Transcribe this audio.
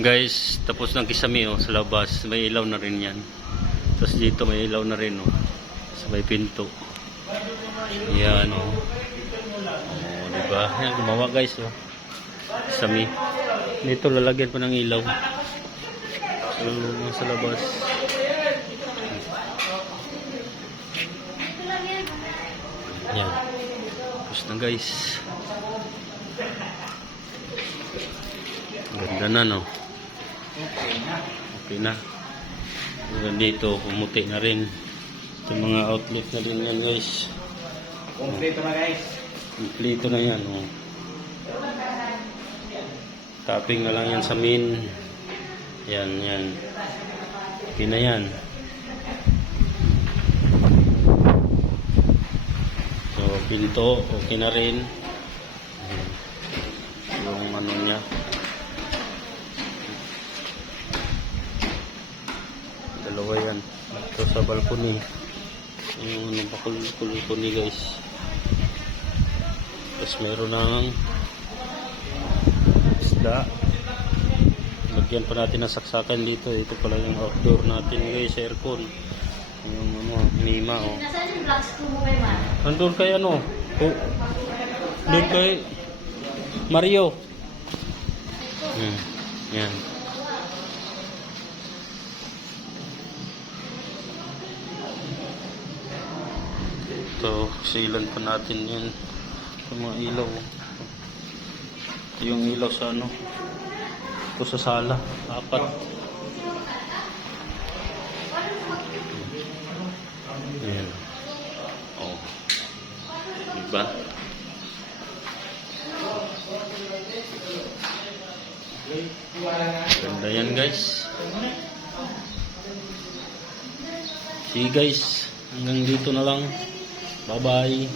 Guys, tapos ng kisame sa labas. May ilaw na rin yan. Tapos dito may ilaw na rin sa may pinto. Yan diba? Yan, gumawa guys kisame. Dito lalagyan pa ng ilaw. Sa labas. Yan. Tapos na guys. Ganda na Okay na. Dito pumuti na rin. Itong mga outlet na rin yan guys. Kompleto na guys. Kompleto na yan Tapping na lang yan sa main. Yan. Okay na yan. So pinto okay na rin. Yung niya. Dalawa yan. Ito sa balcony. Yung balcony guys. Tapos meron ng isda. Lagyan pa natin ng saksakan dito. Ito pala yung outdoor natin guys. Aircon. Yung Mima Nasaan yung vlogs ko mo kay Ma? Nandun kay doon kay Mario. Yan. Ito, silan pa natin yan. Ito mga ilaw. Ito yung ilaw sa ito sa sala. 4. Yan. Diba? Ganda yan guys. See guys, hanggang dito na lang. Bye bye.